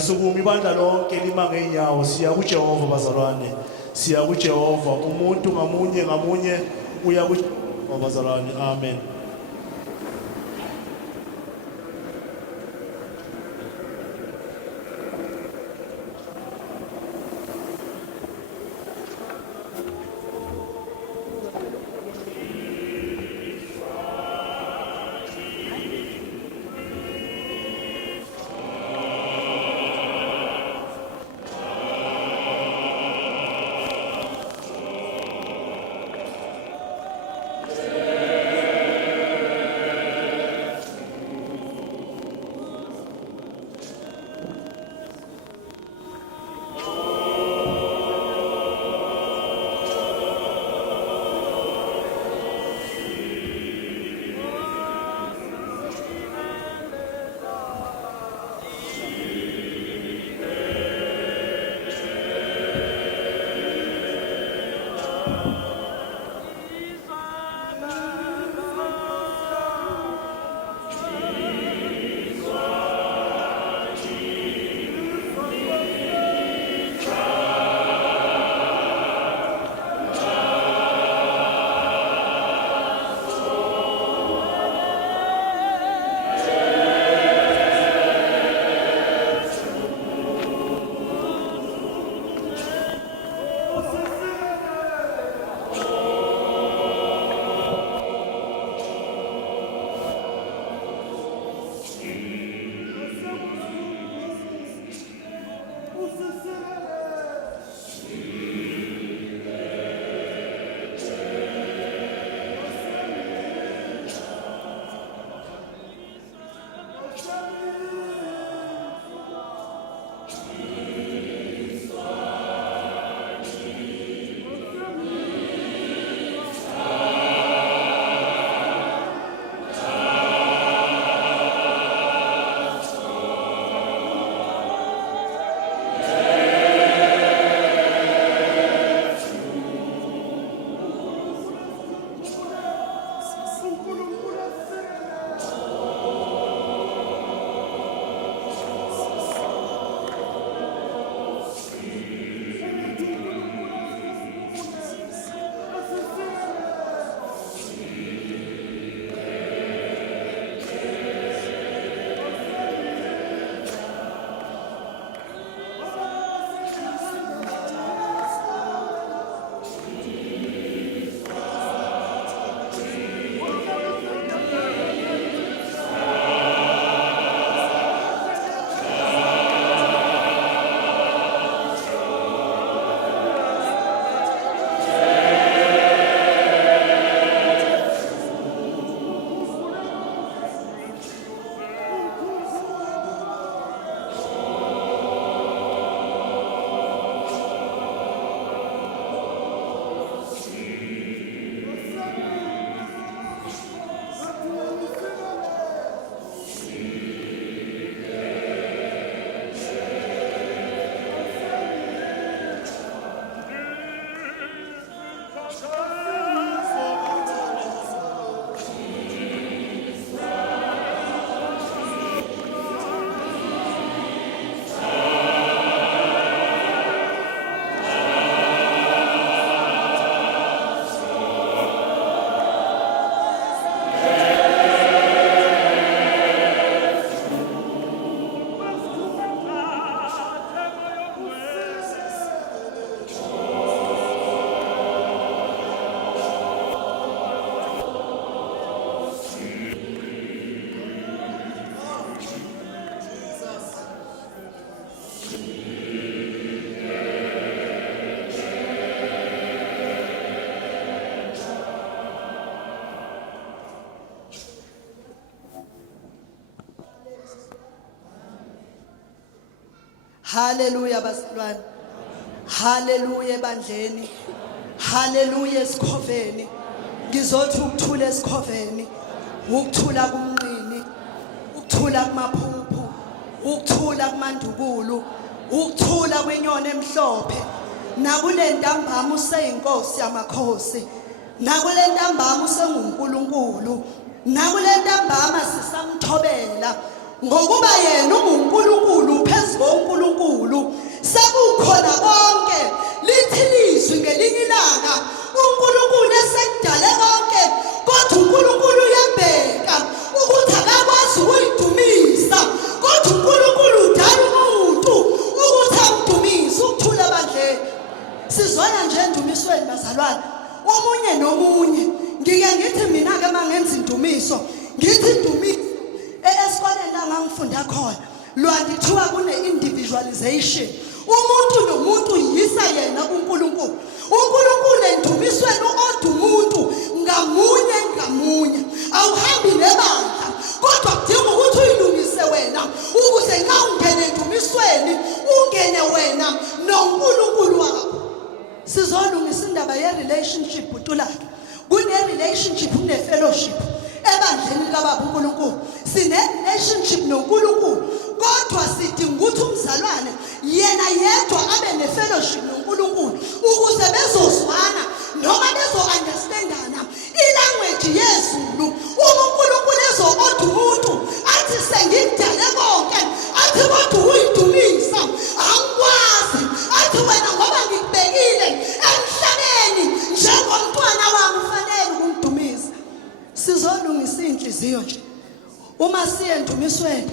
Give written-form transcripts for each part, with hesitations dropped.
Sukuma ibandla lonke lima ngeenyawo siya kuJehova bazalwane. Siya kuJehova umuntu ngamunye uya kuJehova bazalwane. Amen. Hallelujah bazalwane. Hallelujah ebandleni. Hallelujah esikhoveni. Ngizothi ukuthula esikhoveni, ukuthula kumnqini, ukuthula kumaphuphu, ukuthula kumandukulu, ukuthula kwenyoni emhlophe. Nakule ntambama useyinkosi yamakhosi. Nakule ntambama usenguNkulunkulu. Nakule ntambama sisamthobela ngokuba yena unguNkulunkulu phezu abasebenzi boNkulunkulu sekukhona konke lithi lizwi ngelinye ilanga uNkulunkulu esekudale konke kodwa uNkulunkulu uyabheka ukuthi akakwazi ukuyidumisa kodwa uNkulunkulu udala umuntu ukuthi amdumise ukuthula bandle sizwana nje endumisweni bazalwane omunye nomunye ngike ngithi mina ke mangenza indumiso ngithi indumiso esikoleni la ngangifunda khona lwandithiwa kune individualization umuntu nomuntu yisa yena kuNkulunkulu uNkulunkulu endumisweni oda umuntu ngamunye ngamunye awuhambi nebandla kodwa kudinga ukuthi uyilungise wena ukuze nxa ungene endumisweni ungene wena noNkulunkulu wakho sizolungisa indaba ye relationship uTulaka kune relationship kune fellowship ebandleni kaBaba uNkulunkulu sine relationship noNkulunkulu kodwa sidinga ukuthi umzalwane yena yedwa abe ne fellowship noNkulunkulu ukuze bezozwana noma bezo-understandana ilanguage yezulu uNkulunkulu ezo-oda umuntu athi sengikudale konke athi kodwa uyidumisa angikwazi athi wena ngoba ngikubekile emhlabeni njengomntwana wami ufanele ukumdumisa sizolungisa inhliziyo nje uma siye endumisweni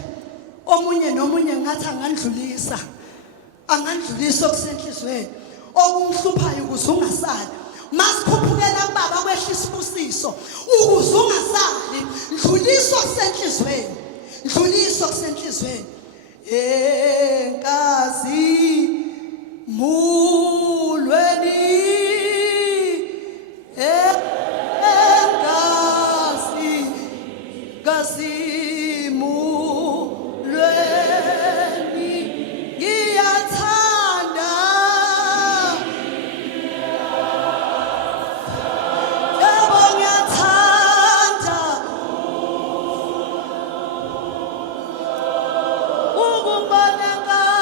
omunye nomunye ngathi angandlulisa okusenhlizweni okumhluphayo ukuze ungasali masikhuphukela kuBaba kwehla isibusiso ukuze ungasali dluliso kusenhlizweni enkazi mulweni Bye.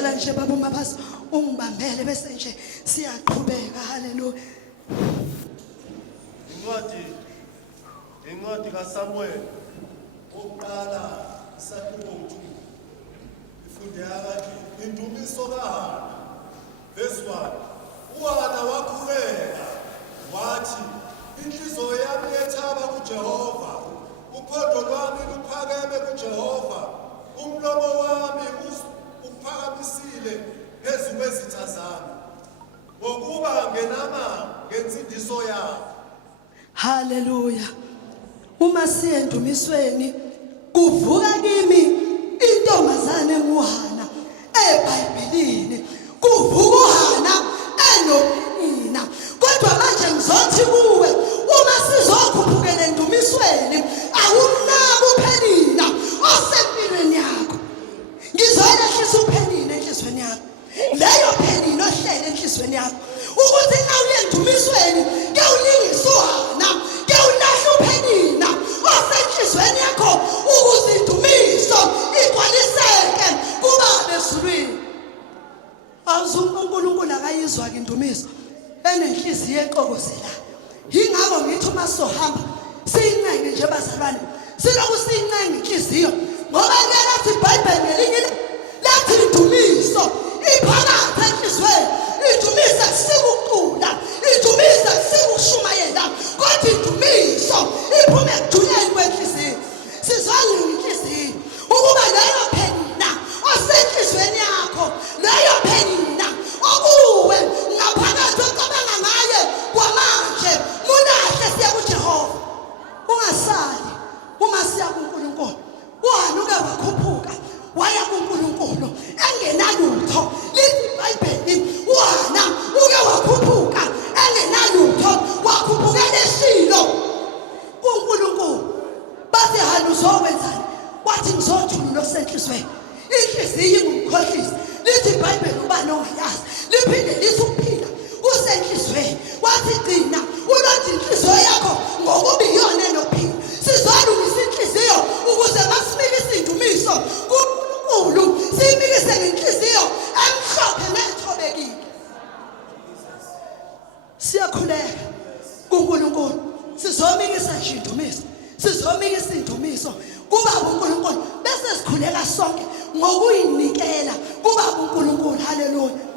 ngicela nje baba uMabaso ungibambele bese nje siyaqhubeka. Haleluya. Incwadi kaSamuel oqala isahluko 2 ifunde yathi indumiso kaHana verse 1 uHana wakhuleka wathi inhliziyo yami yethaba kuJehova uphondo lwami luphakeme kuJehova umlomo wami uphakamisile phezu kwezitha zami ngokuba ngenama ngensindiso yakho. Haleluya. Uma siya endumisweni kuvuka kimi intombazane nguHana eBhayibhelini. Kuvuka uHana enoPenina. Kodwa manje ngizothi kuwe uma sizokhuphukela endumisweni awumnaki uPenina osempilweni yakho. Ngizolehlisa uPenina enhlizweni yakho. Leyo Penina ohlele enhlizweni yakho. Ukuthi na uye endumisweni kewulingisa uHana, kewulahla uPenina osenhlizweni yakho ukuze indumiso igcwaliseke kuBaba ezulwini. uNkulunkulu akayizwa ke indumiso enenhliziyo eqokozela. Yingakho ngithi uma sohamba siyincenge nje bazalwane. Siloku siyincenge inhliziyo ngoba lathi iBhayibheli ngelinye lathi indumiso iphakathi enhlizweni. Indumiso sikuqula, indumiso sikushumayela, kodwa indumiso iphume ekujuleni kwenhliziyo. Sizwani inhliziyo ukuba leyo Penina osenhlizweni yakho, leyo Penina okuwe ngaphakathi ocabanga ngaye kwamanje mulahle siya kuJehova. Ungasali uma siya kuNkulunkulu. uHanuka wakhuphuka waya kuNkulunkulu engenalutho. Lithi iBhayibheli uHana uke wakhuphuka engenalutho, wakhuphukela eShilo kuNkulunkulu. Bathi Hana uzokwenzani? Wathi ngizothulula okusenhlizweni. Inhliziyo ingumkhohlisi. Lithi iBhayibheli ubani ongayazi liphinde lithi ukuphila kusenhlizweni. Wathi gcina ulothi inhliziyo yakho ngokuba iyona enophila. Sizolungisa inhliziyo ukuze masimikise indumiso kuNkulunkulu simikise ngenhliziyo emhlophe nethobekile. Siyakhuleka kuNkulunkulu. Sizomikisa nje indumiso. Sizomikisa indumiso kuBaba uNkulunkulu bese sikhuleka sonke ngokuyinikela kuBaba uNkulunkulu. Haleluya.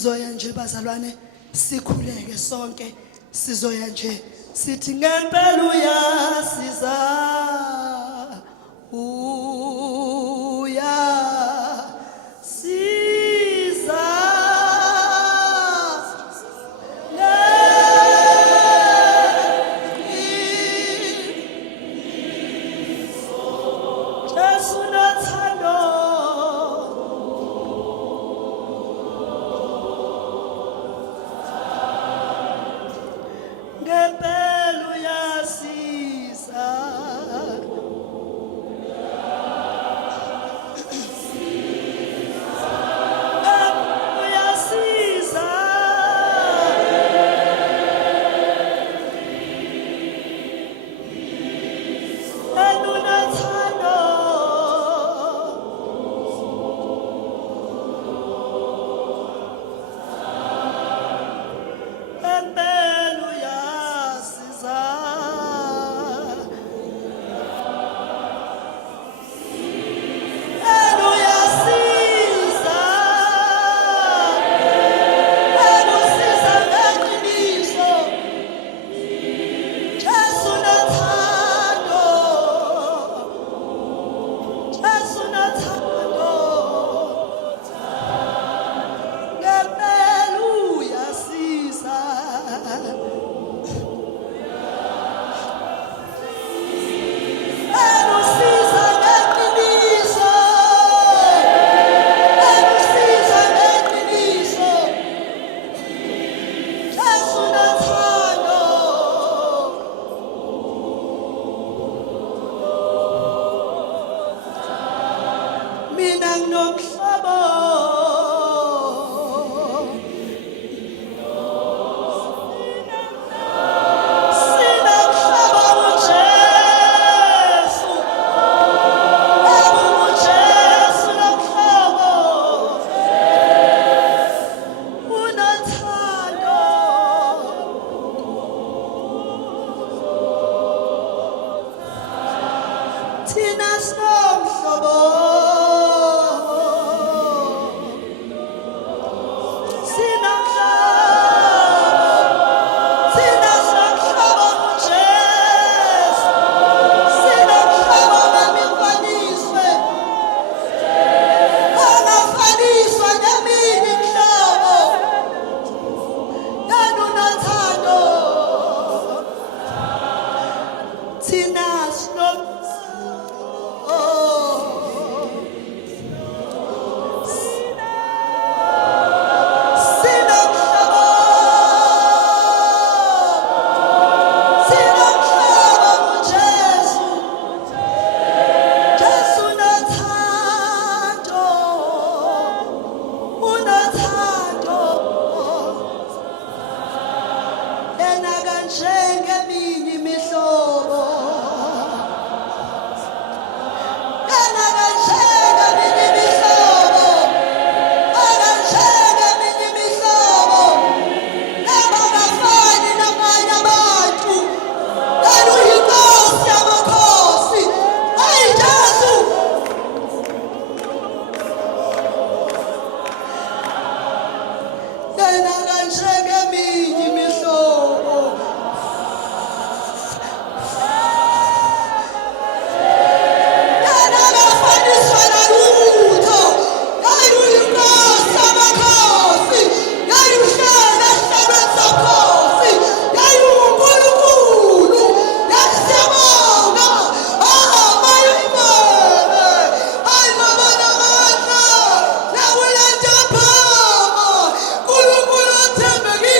sizoya nje bazalwane sikhuleke sonke sizoya nje sithi ngempela uyasiza uyasiza Jesu nothando ngempela uyasiza uyasiza unothando ngempela uyasiza uyasiza usiza ngeqiniso Jesu nothando Jesu nothando ngempela uyasiza usiza ngeqiniso usiza ngeqiniso Jesu nothando mina nginomhlobo sinomhlobo uJesu uJesu nomhlobo unothando thina sinomhlobo njengeminye imihlobo njengeminye imihlobo njengeminye imihlobo abangafani namanye abantu uyinkosi yamakhosi ayi Jesu yena kanjengeminye imihlobo Kulunkulu othembekile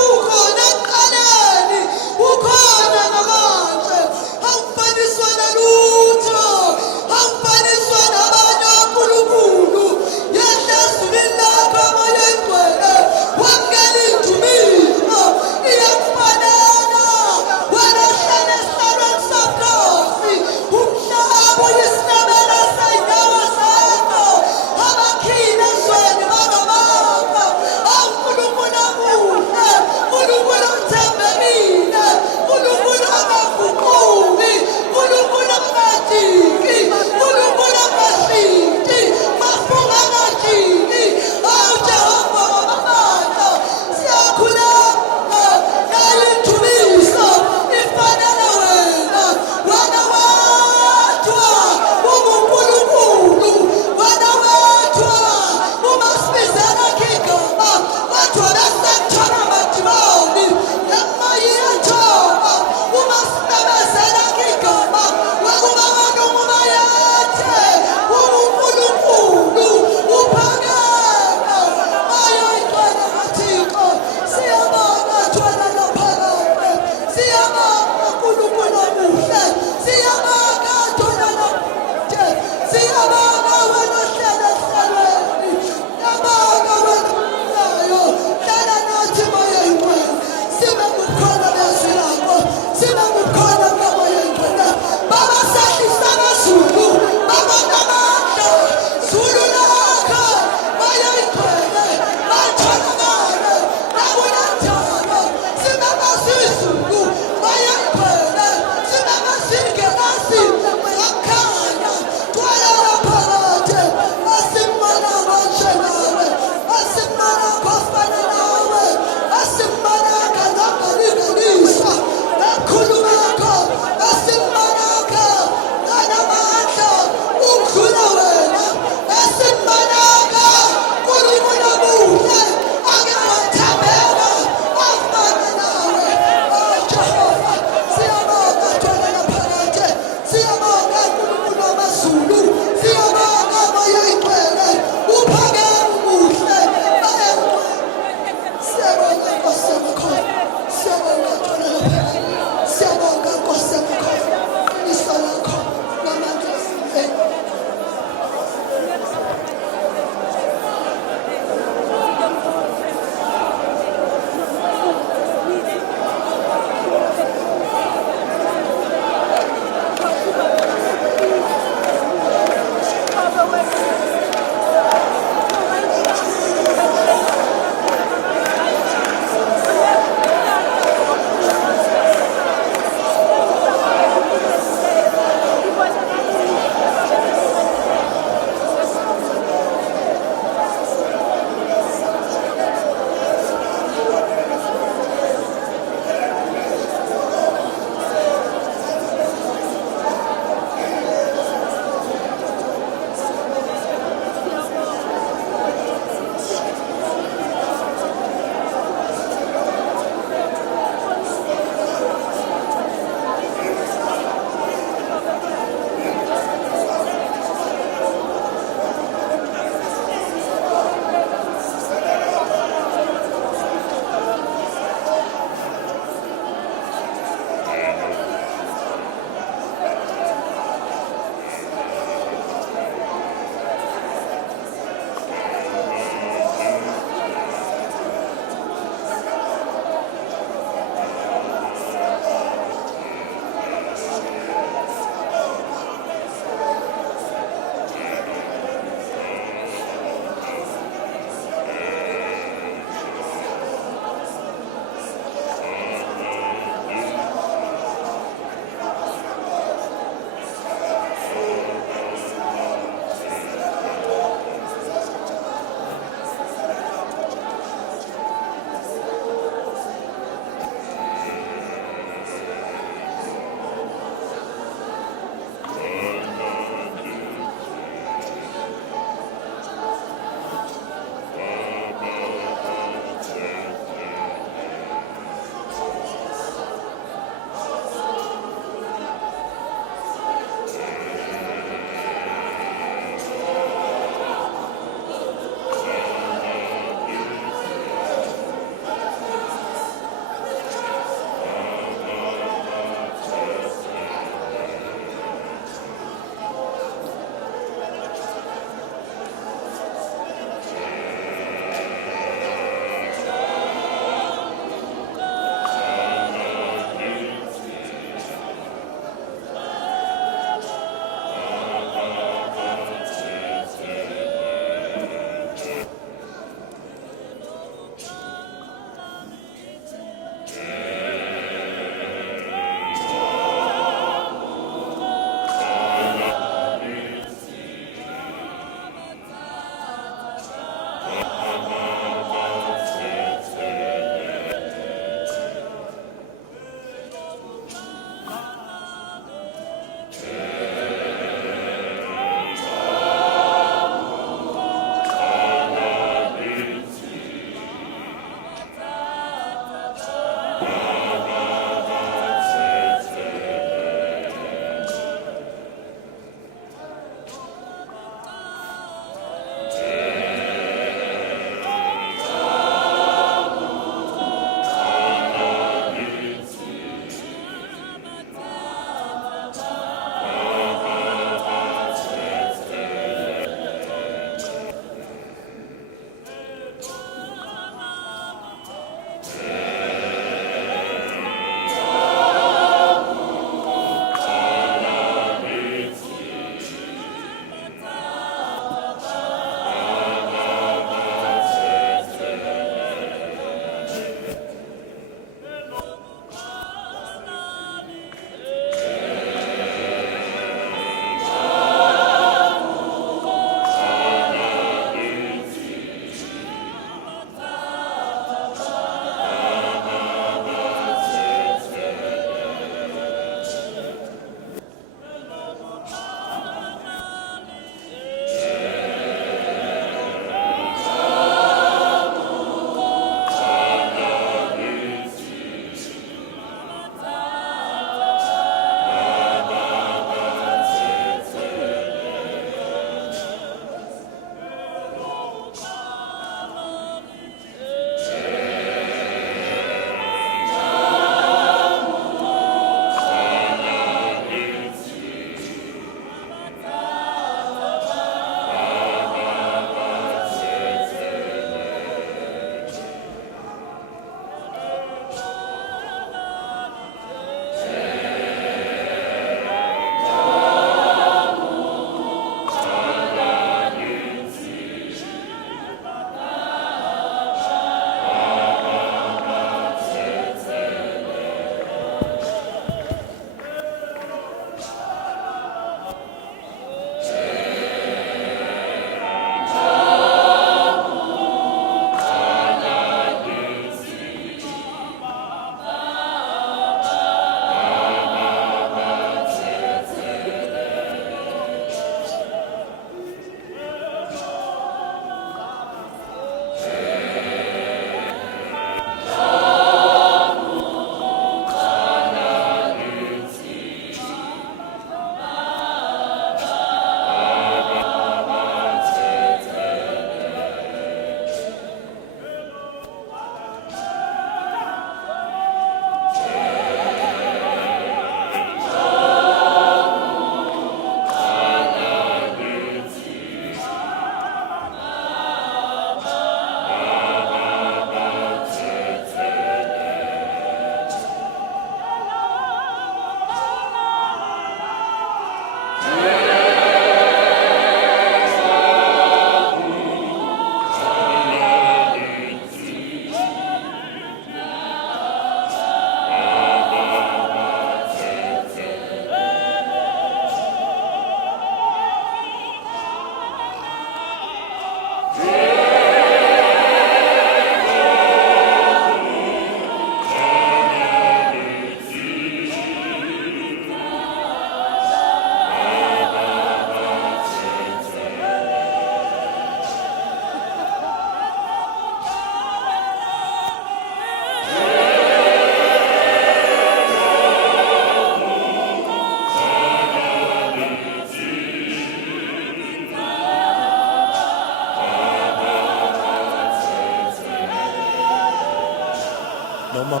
noma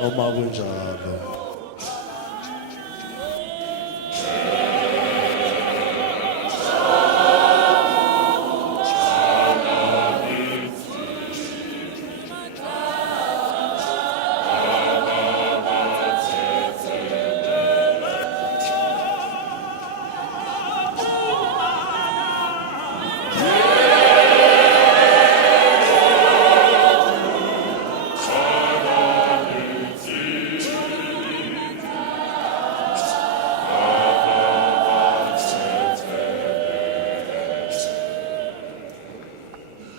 noma kunjalo.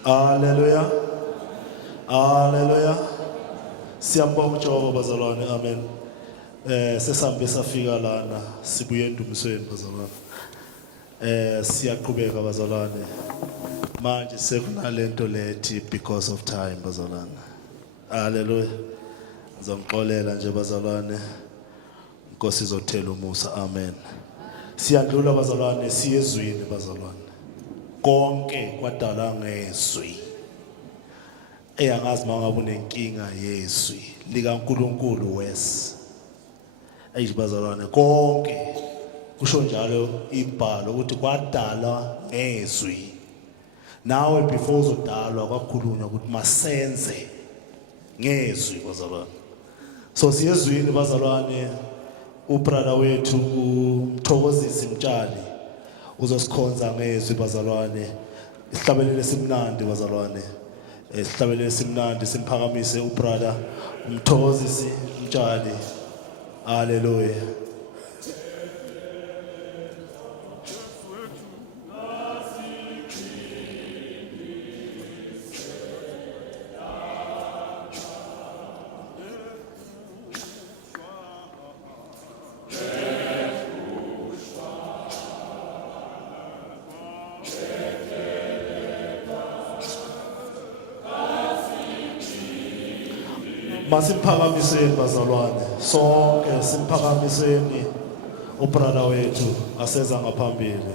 Hallelujah. Hallelujah. Siyambonga uJehova bazalwane. Amen. Sesambe safika lana sibuye endumisweni bazalwane. Siyaqhubeka bazalwane. Manje sekunalento lethi because of time bazalwane. Hallelujah. Ngizongixolela nje bazalwane. Inkosi izothela umusa. Amen. Siyandlula bazalwane siyezwini bazalwane. Konke kwadala ngezwi. Eyangazi mangabe unenkinga yezwi likaNkulunkulu wes. Ayibazalwane konke kusho njalo ibhalo ukuthi kwadala ngezwi. Nawe before uzodalwa kwakhulunywa ukuthi masenze ngezwi bazalwane. So siyezwini bazalwane ubrother wethu uMthokozisi Mtshali uzosikhonza ngezwi bazalwane. Isihlabelelo simnandi bazalwane. Isihlabelelo simnandi simphakamise ubrother uMthokozisi Mtshali. Hallelujah. Masiphakamiseni bazalwane sonke simphakamiseni ubrother wethu aseza ngaphambili.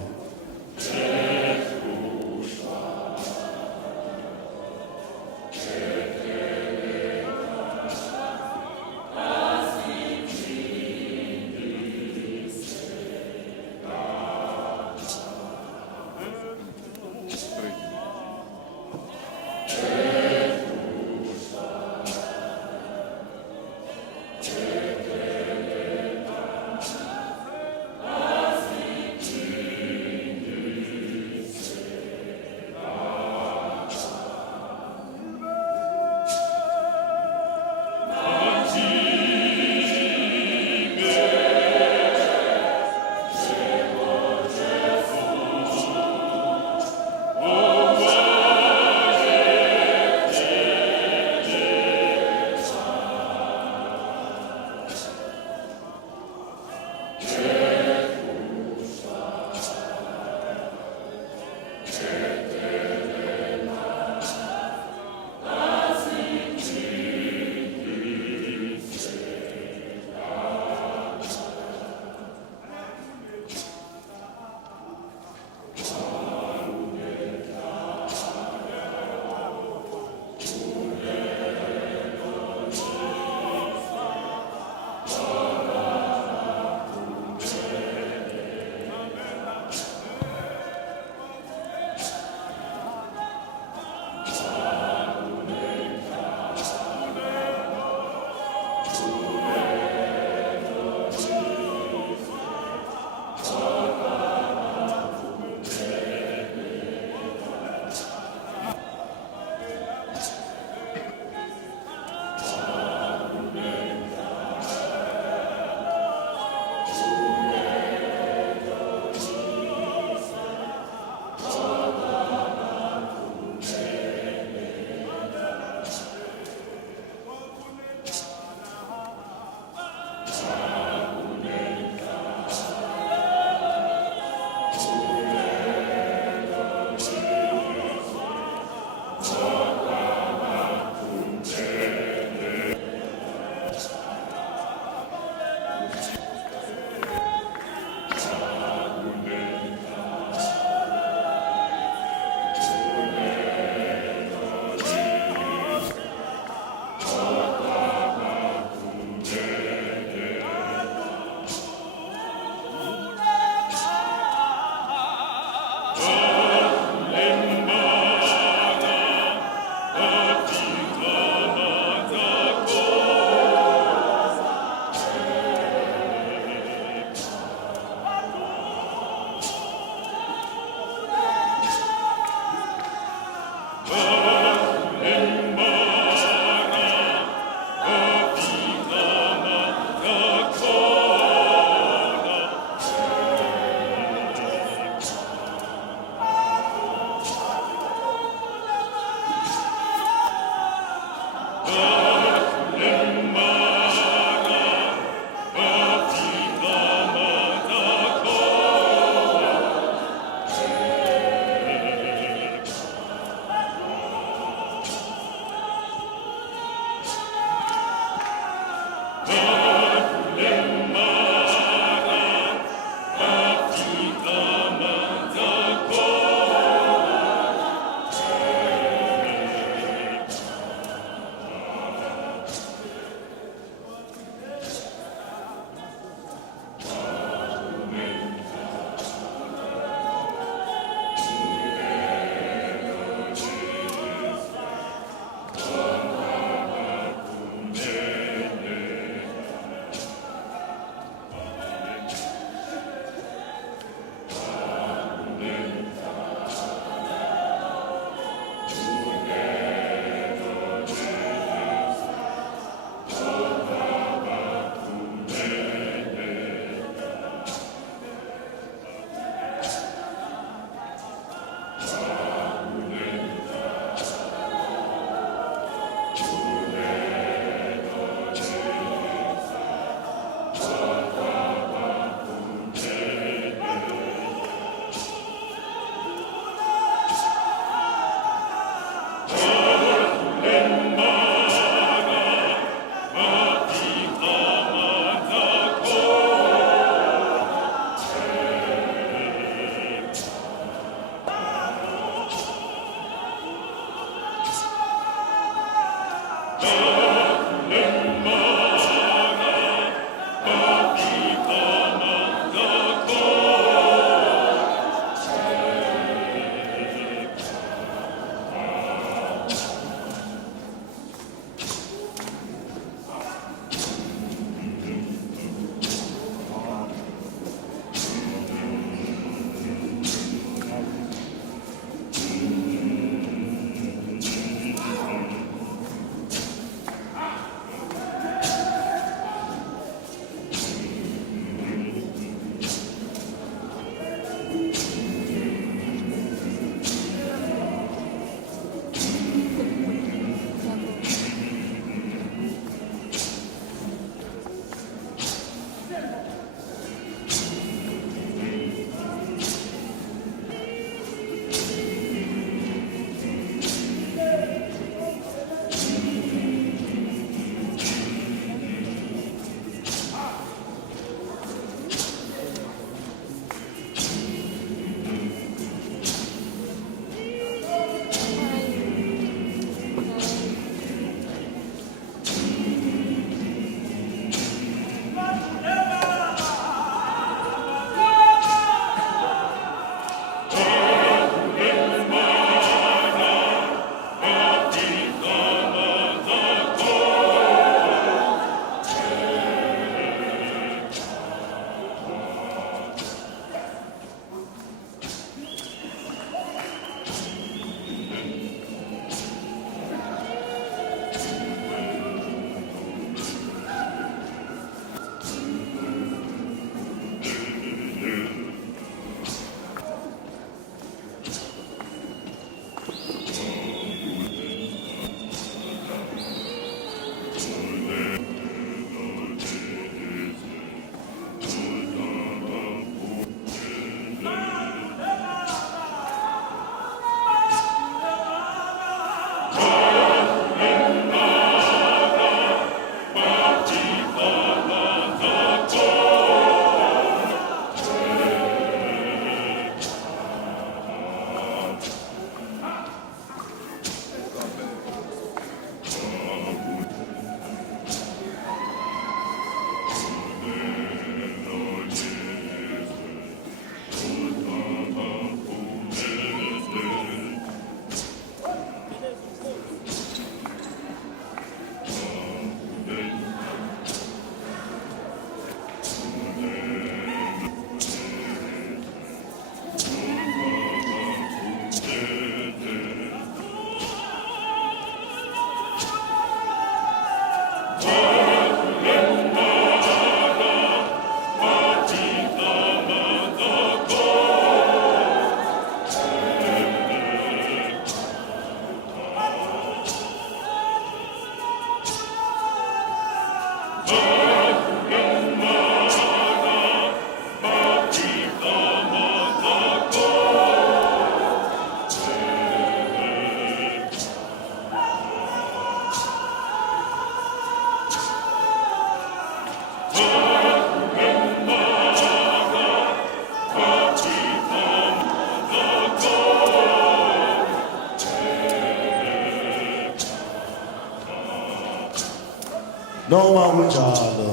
noma kunjalo,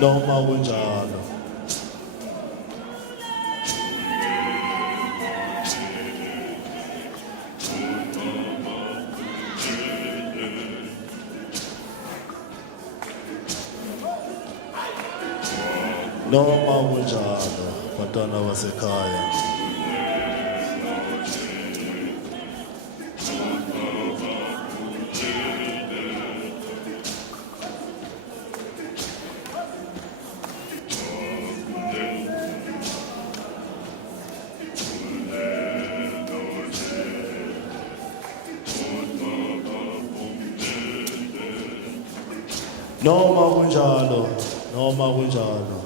noma kunjalo. Noma kunjalo, bantwana basekhaya. Noma kunjalo, noma kunjalo.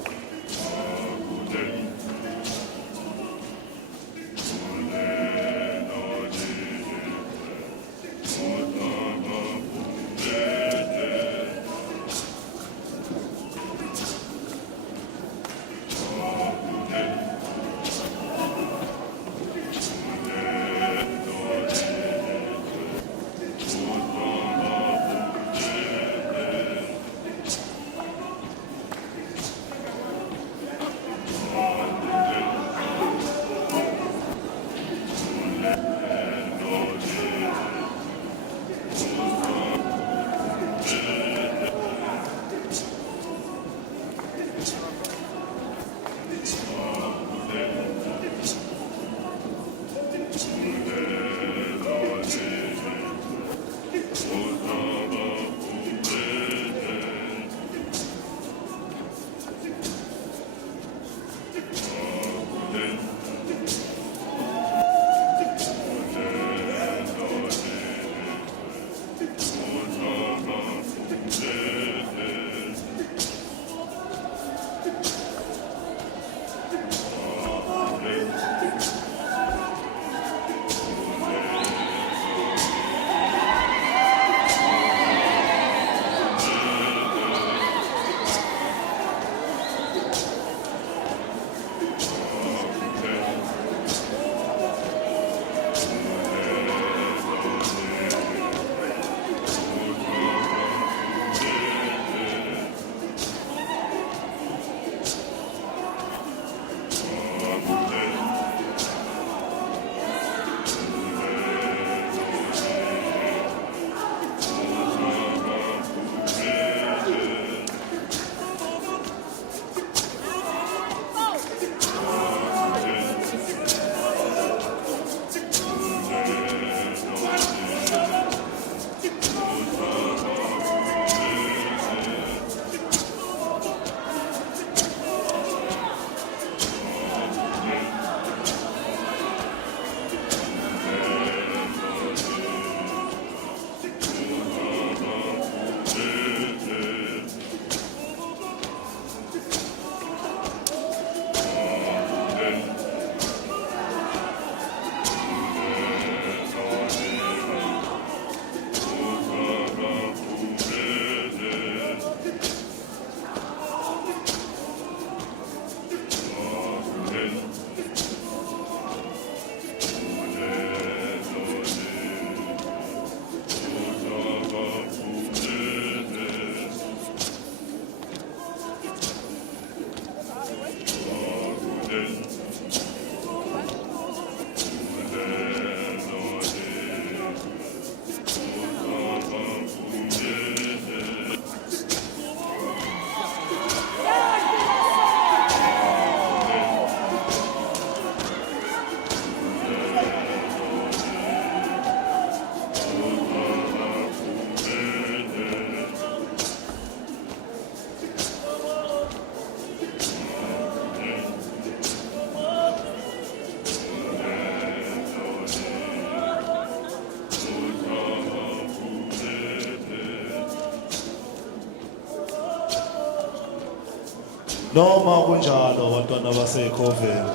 Noma kunjalo bantwana baseKhoveni,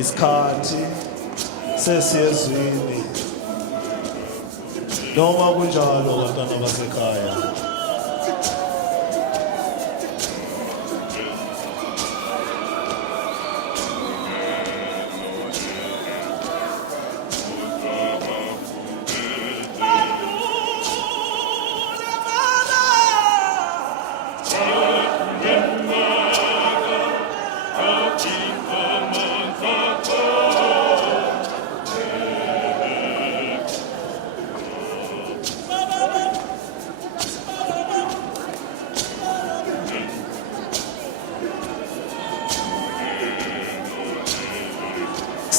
isikhathi sesiyezwini. Noma kunjalo bantwana basekhaya.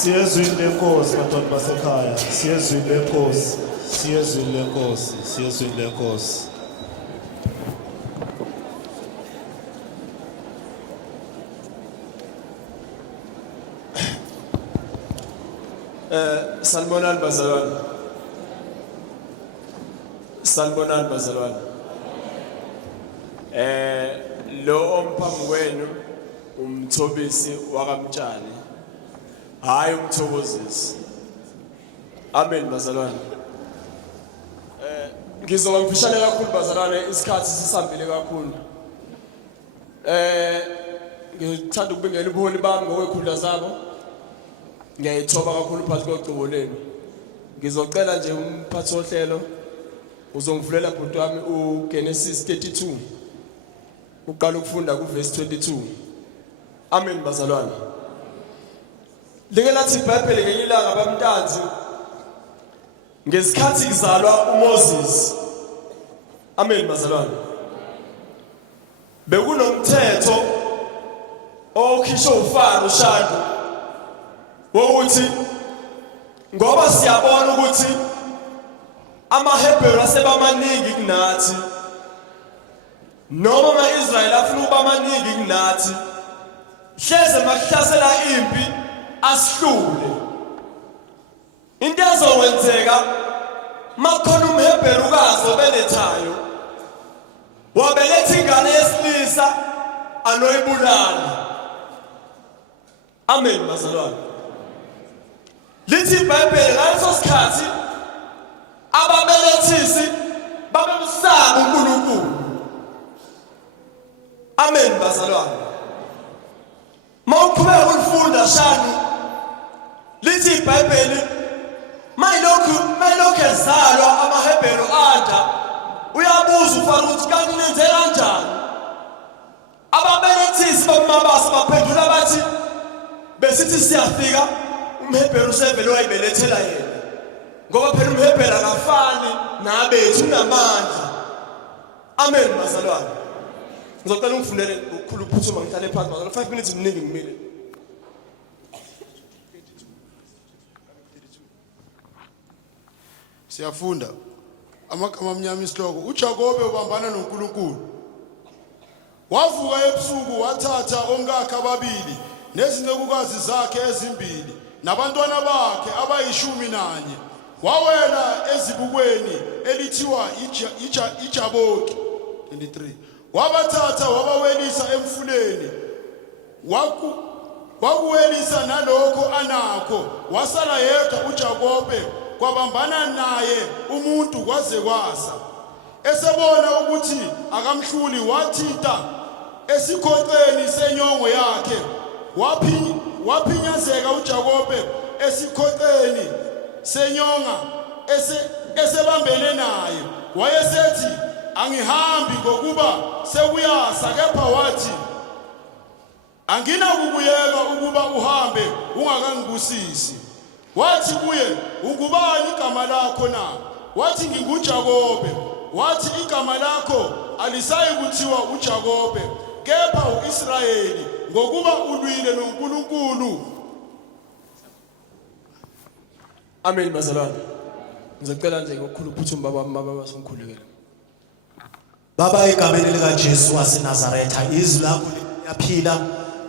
Siyezwini lenkosi bantwana basekhaya. Siyezwini lenkosi. Siyezwini lenkosi. Siyezwini lenkosi. Sanibonani bazalwane. Sanibonani bazalwane. Lo omphambi kwenu umthobisi wakaMtshani. Hayi umthokozisi. Amen bazalwane. Ngizoba ngifishane kakhulu bazalwane isikhathi sisambile kakhulu. Ngithanda ukubingelela ubuholi bami ngokwekhundla zabo. Ngiyayithoba kakhulu phansi kwegcubo lenu. Ngizocela nje umphathi wohlelo uzongivulela bhuti wami uGenesis 32. Uqala ukufunda kuverse 22. Amen bazalwane. Like lathi iBhayibheli ngelinye ilanga bamntanzi ngesikhathi kuzalwa uMoses. Amen bazalwane. Bekunomthetho okhishwa uFaro uShando wokuthi ngoba siyabona ukuthi amaHebheru asebamaningi kunathi noma amaIsrayeli afuna ukuba amaningi kunathi hleze makuhlasela impi asihlule into ezokwenzeka makhona umHebherukazi obelethayo wabeletha ingane yesilisa anoyibulala. Amen bazalwane. Lithi iBhayibheli ngaleso sikhathi ababelethisi babemsaba uNkulunkulu. Amen bazalwane. Mawuqhubeka ukufunda shani lithi iBhayibheli mayilokhu ezalwa amaHebheru anda uyabuza uFaro ukuthi kanti nenze kanjani. Ababelethisi bamabasa baphendula bathi besithi siyafika umHebheru usevele wayibelethela yena ngoba phela umHebheru akafani nabethu unamandla. Amen bazalwane. Ngizocela ungifundele ukukhulu ukuphuthuma ngihlale phansi bazalwane 5 minutes mningi ngimile. Siyafunda amagama amnyama isihloko uJakobe ubambana noNkulunkulu. Wavuka ebusuku wathatha onkakhe ababili nezincekukazi zakhe ezimbili nabantwana bakhe abayishumi nanye wawela ezibukweni elithiwa iJaboki 23. Wabathatha wabawelisa emfuleni wakuwelisa nalokho anakho wasala yedwa uJakobe kwabambana naye umuntu kwaze kwasa. Esebona ukuthi akamhluli wathita esikhoxeni senyongo yakhe waphinyazeka uJakobe esikhoxeni senyonga esebambene naye wayesethi angihambi ngokuba sekuyasa kepha wathi anginakubuyeka ukuba uhambe ungakangibusisi. Wathi kuye ungubani igama lakho na? Wathi nginguJakobe. Wathi igama lakho alisayi kuthiwa uJakobe kepha uIsrayeli ngokuba ulwile noNkulunkulu. Amen bazalwane. Ngizocela nje ngokukhulu ukuphuthuma baba somkhulekela. Baba egameni lika Jesu waseNazaretha izwi lakho liyaphila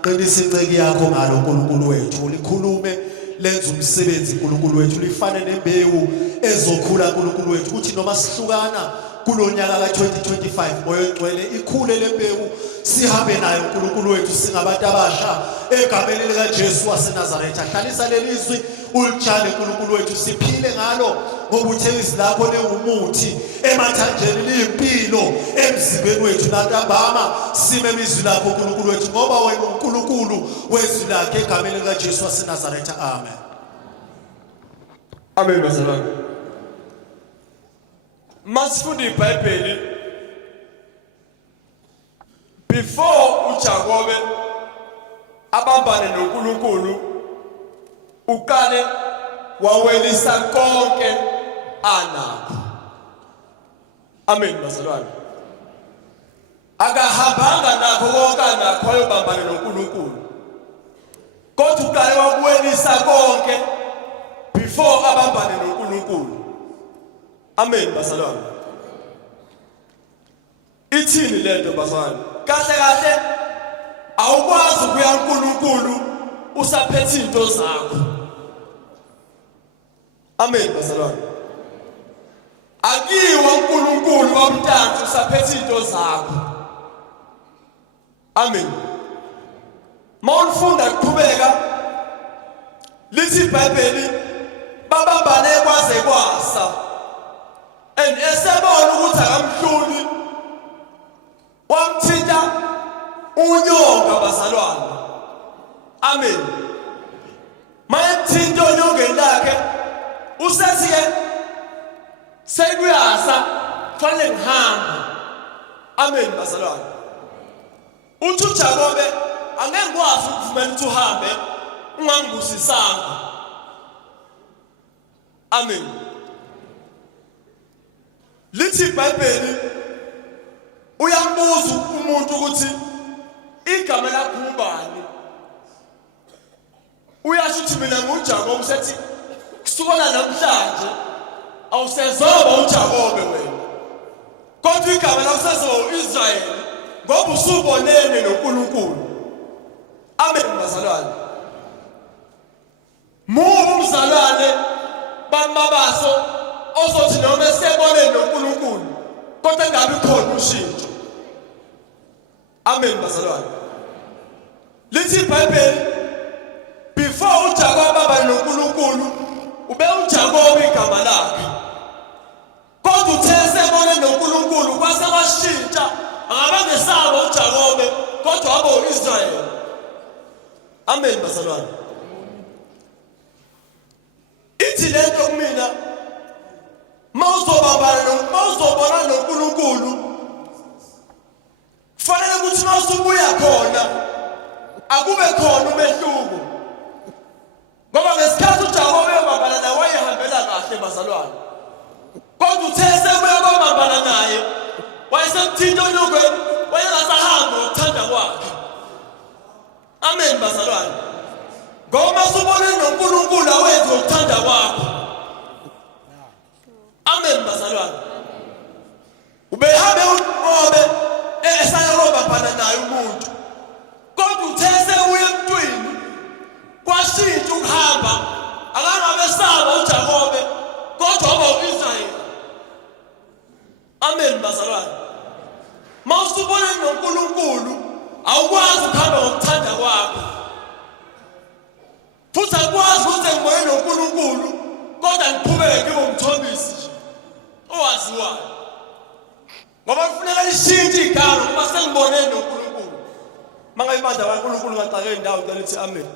qinisa inceki yakho ngalo uNkulunkulu wethu likhulume lenza umsebenzi uNkulunkulu wethu lifane nembewu ezokhula uNkulunkulu wethu ukuthi noma sihlukana kulonyaka ka2025 moyo ngcwele ikhule lembewu sihambe nayo uNkulunkulu wethu singabantu abasha egameni lika Jesu waseNazaretha hlalisa lelizwi ulitshale uNkulunkulu wethu siphile ngalo ngokuthi izwi lakho lengumuthi emathanjeni liyimpilo emzimbeni wethu nantambama sime izwi lakho uNkulunkulu wethu ngoba wena uNkulunkulu wezwi lakhe egameni lika Jesu waseNazaretha. Amen. Amen bazalwane. Masifunda iBhayibheli before uJakobe abambane noNkulunkulu uqale wawelisa konke anakho. Amen bazalwane. Akahambanga nakho konke anakho ayobambana noNkulunkulu. kodwa uqale wakuwenisa konke before abambane noNkulunkulu. Amen bazalwane. Ithini lento bazalwane? Kahle kahle awukwazi ukuya kuNkulunkulu usaphethe izinto zakho. Amen bazalwane. Akiwa uNkulunkulu wamntanzi usaphethe izinto zakho. Amen. Mawufunda ukuqhubeka lithi iBhayibheli babambane kwaze kwasa. And esebona ukuthi akamhluli wamthinta unyonga bazalwane. Amen. Mayemthinta unyongeni lakhe usethi ke sekuyasa kufanele ngihambe. Amen bazalwane. Uthi uJakobe angeke ngikwazi ukuvumela ukuthi uhambe ungangibusisanga. Amen. Lithi iBhayibheli uyambuza umuntu ukuthi igama lakho ubani? Uyasho ukuthi mina nguJakobe. Usethi kusukela namhlanje awusezoba uJakobe wena, kodwa igama lakho sezoba uIsrayeli ngoba usubonene noNkulunkulu. Amen bazalwane. Mubu umzalwane bamabaso ozothi noma esebone noNkulunkulu kodwa ngabe khona ushintsho. Amen bazalwane. Lithi iBhayibheli before uJakobe baba noNkulunkulu ube uJakobe igama lakhe, kodwa uthe sebone noNkulunkulu kwase kwashintsha angabe ngesabo uJakobe kodwa waba uIsrayeli. Amen bazalwane. Ithi lento kumina mawuzobona noNkulunkulu kufanele ukuthi mawusubuya khona akube khona umehluko, ngoba ngesikhathi uJakobe ebambana naye wayehambela kahle bazalwane, kodwa uthe sebuya bambana naye wayesemthinta unyongweni wayengasahamba ngokuthanda kwakhe. Amen bazalwane. Ngoba usubone noNkulunkulu awenze ngokuthanda kwakho. Amen bazalwane. Ubehambe uNkobe esayeroba phana naye umuntu, kodwa uthese uye emntwini kwashintsha ukuhamba akangabe saba uJakobe kodwa waba uIsrayeli. Amen bazalwane. Mawusubone noNkulunkulu awukwazi ukuhamba ngokuthanda kwakho, futhi akwazi ukuthi ngibone noNkulunkulu kodwa ngiqhubeke ngibe umthobisi nje owaziwayo, ngoba kufuneka lishintshe igama kuba sengibone noNkulunkulu. Mangabe ibandla kaNkulunkulu ngacake indawo ngicela lithi amen.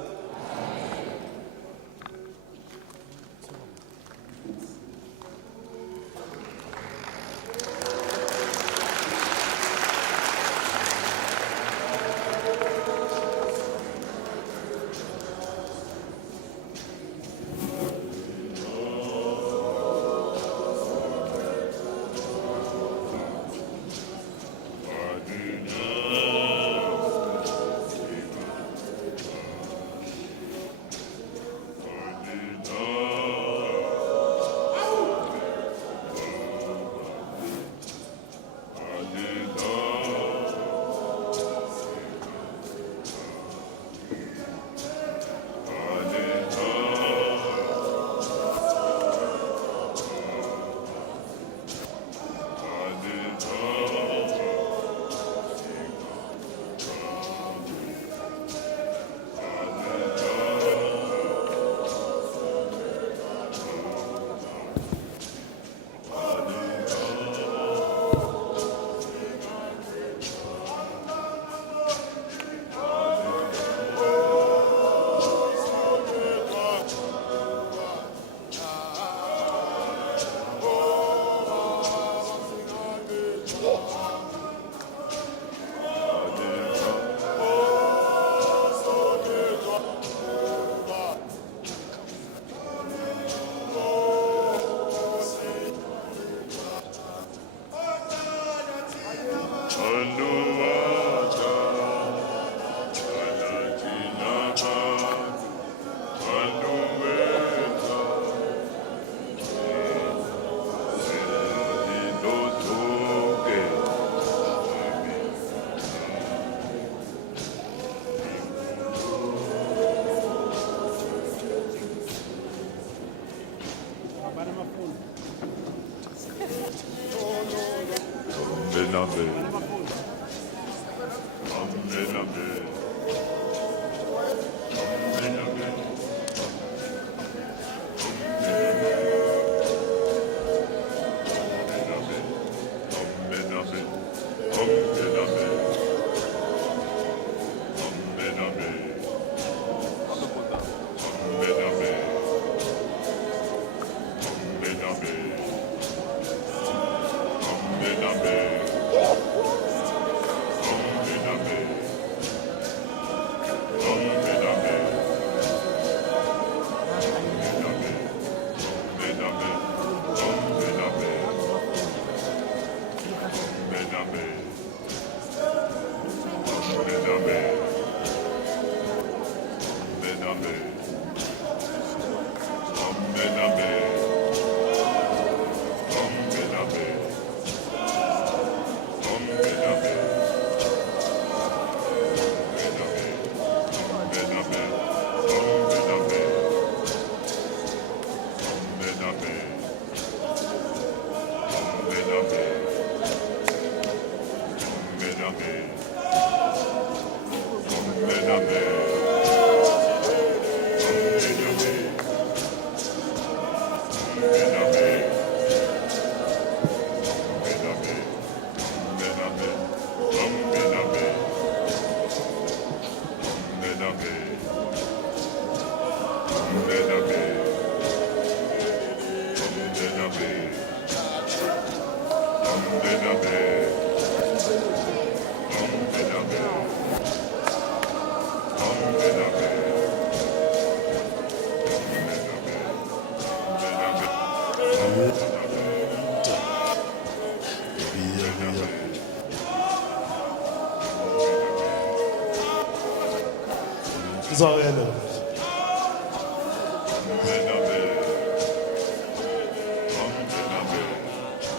Zwakele.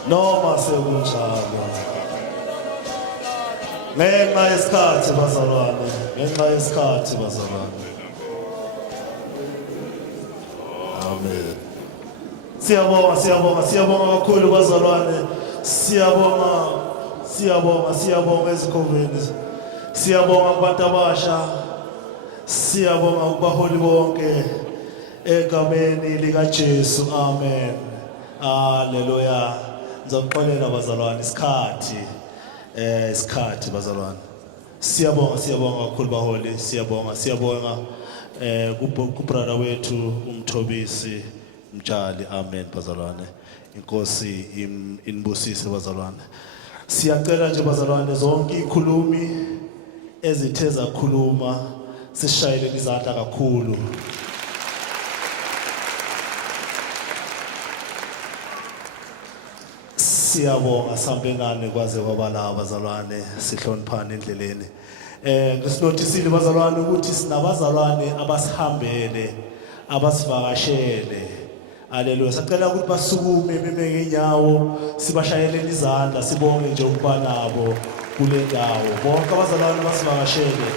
Noma sekunjalo. Ngenxa yesikhathi bazalwane, ngenxa yesikhathi bazalwane. Amen. Siyabonga kakhulu bazalwane. Siyabonga ezikhoveni. Siyabonga kubantu abasha. Siyabonga kubaholi bonke egameni lika Jesu. Amen. Haleluya. Ngizoxolela bazalwane isikhathi bazalwane. Siyabonga kakhulu baholi. Siyabonga kubrother wethu uMthobisi Mtshali. Amen bazalwane. Inkosi inibusise bazalwane. Siyacela nje bazalwane zonke ikhulumi ezithe zakhuluma sishayele izandla kakhulu. Siyabonga sambengane kwaze kwabala bazalwane sihloniphana endleleni. Ngisinotisile bazalwane ukuthi sinabazalwane abasihambele abasivakashele. Haleluya. Sicela ukuthi basukume beme ngenyawo sibashayelele izandla sibonge nje ukuba nabo kule ndawo. Bonke abazalwane basivakashele.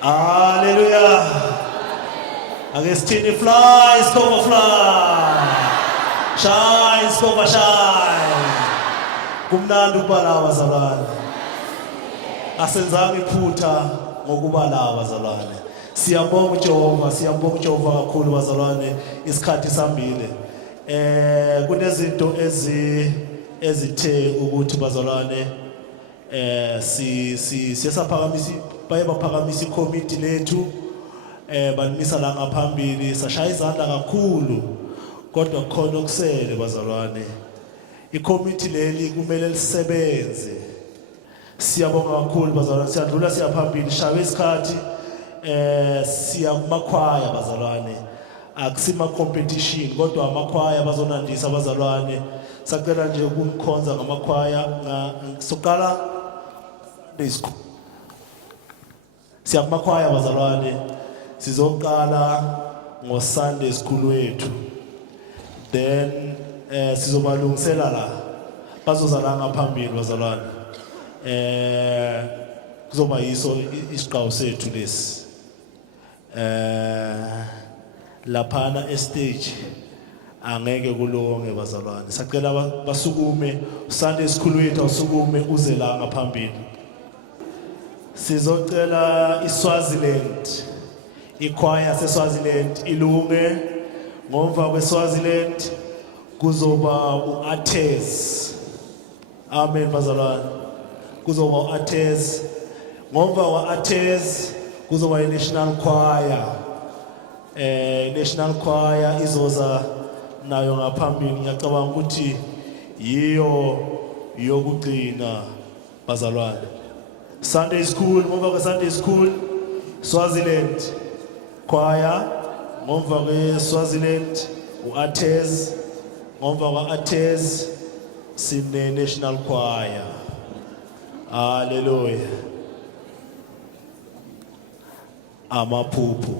Hallelujah. Agestini fly, Scova fly. Shine, Scova shine. Kumnandi ukubala abazalwane. Asenzanga iphutha ngokubala abazalwane. Siyabonga uJehova kakhulu bazalwane isikhathi sambile. Kunezinto ezithe ukuthi bazalwane siyasaphakamisa bayabaphakamisa ikomiti lethu balimisa la ngaphambili sashaya izandla kakhulu kodwa khona okusele bazalwane ikomiti leli kumele lisebenze. Siyabonga kakhulu bazalwane siyadlula siyaphambili shawe isikhathi siya kumakhwaya bazalwane akusima competition kodwa amakhwaya bazonandisa abazalwane. Sacela nje ukumkhonza ngamakhwaya soqala disco siyakumakhwaya bazalwane sizoqala ngo Sunday school wethu then sizobalungisela la bazozala ngaphambili bazalwane kuzoba yiso isiqhawu sethu lesi laphana estage angeke kulonge bazalwane sacela basukume Sunday school wethu usukume uze la ngaphambili sizocela iSwaziland ichoir seSwaziland ilunge ngomva kweSwaziland kuzoba uArtez amen bazalwane kuzoba uArtez ngomva kwaArtez kuzoba iNational Choir National Choir izoza nayo ngaphambili ngiyacabanga ukuthi yiyo yokugcina bazalwane Sunday school ngomva kweSunday school Swaziland Choir ngomva kweSwaziland uArtez ngomva kwaArtez sine National Choir hallelujah amaphupho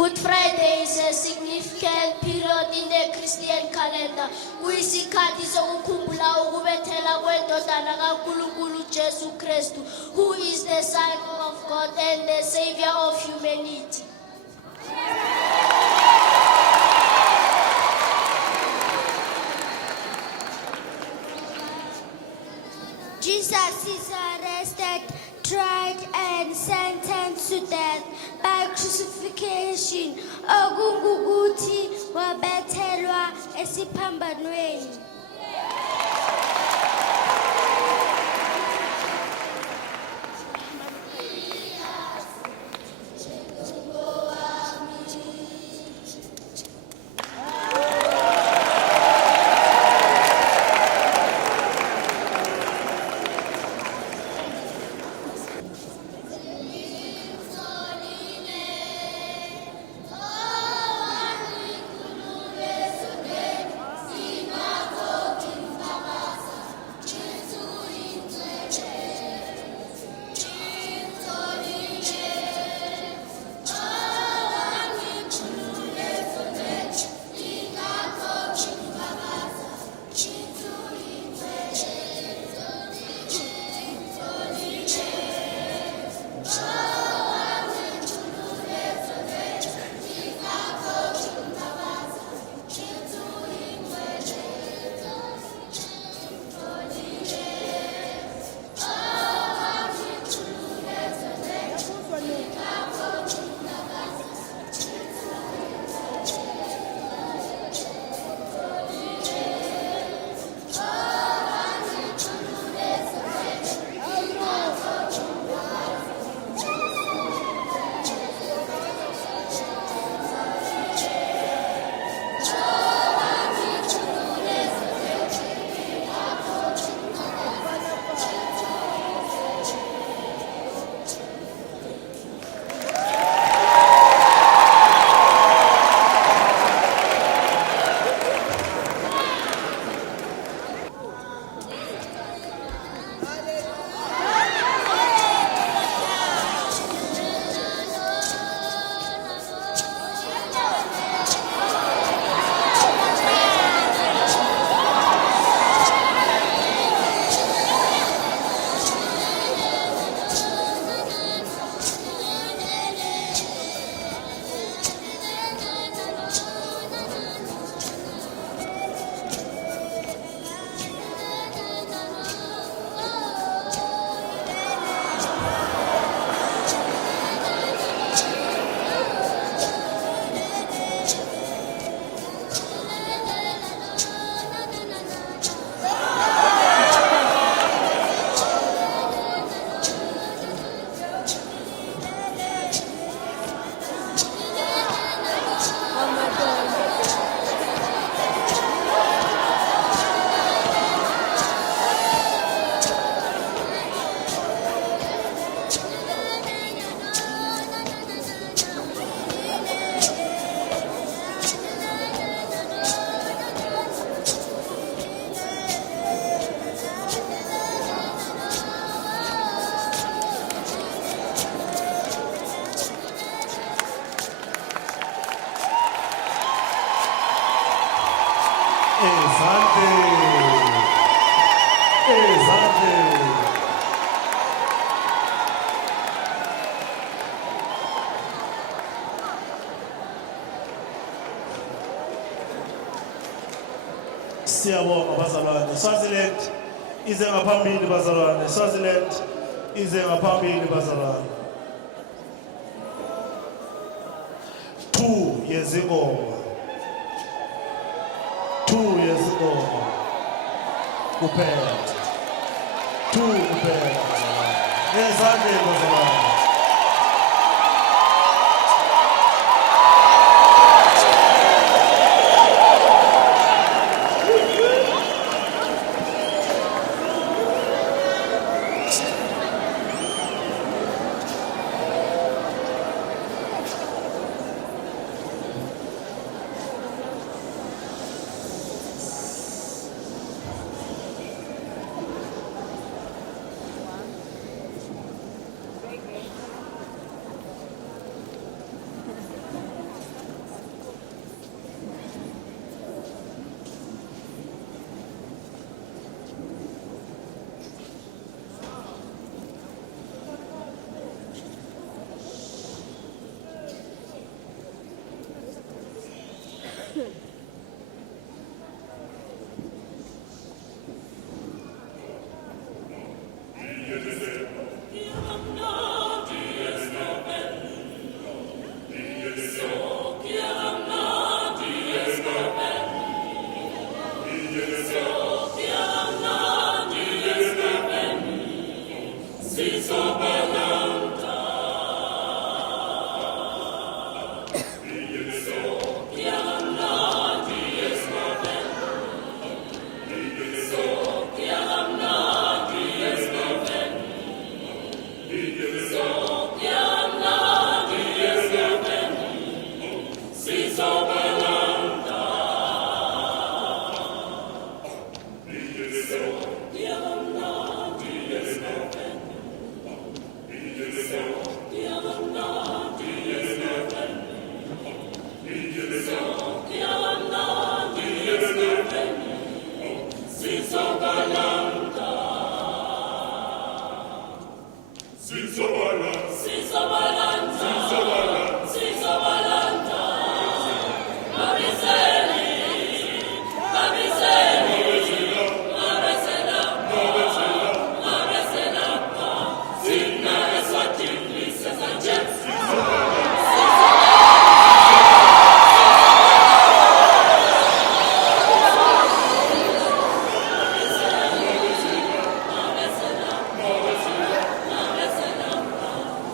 Good Friday is a significant period in the Christian calendar. Kuyisikhathi sokukhumbula ukubethela kwendodana kaNkulunkulu Jesu Kristu, who is the Son of God and the Savior of humanity. Jesus is arrested, tried and sentenced to death by crucifixion. Okungukuthi wabethelwa esiphambanweni. Siyabonga bazalwane. Swaziland ize ngaphambili bazalwane. Swaziland ize ngaphambili bazalwane. 2 yezingoma. 2 yezingoma. Kuphela. 2 kuphela bazalwane. Ngezandla bazalwane.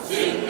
Sing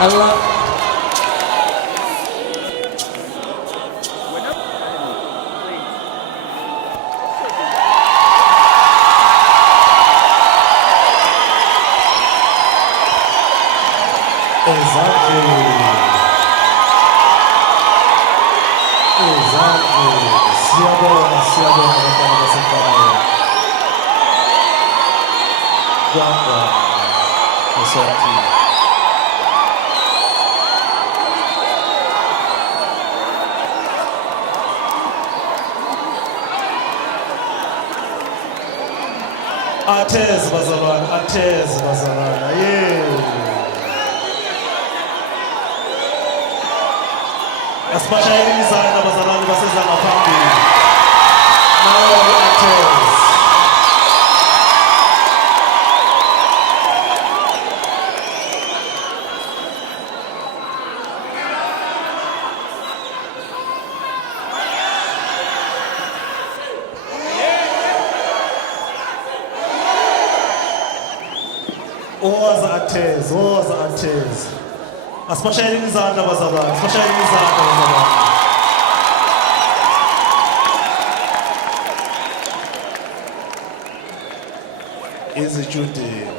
Allah. Siyabonga abantwana basekhaya. Kwakwa esathini. Atheze bazalwane, atheze bazalwane. Yeah. Asibashayele izandla bazalwane baseza ngaphambili. Nawo atheze. Oza atheze. Asibashayele izandla bazalwane, asibashayele izandla bazalwane. esejudeni.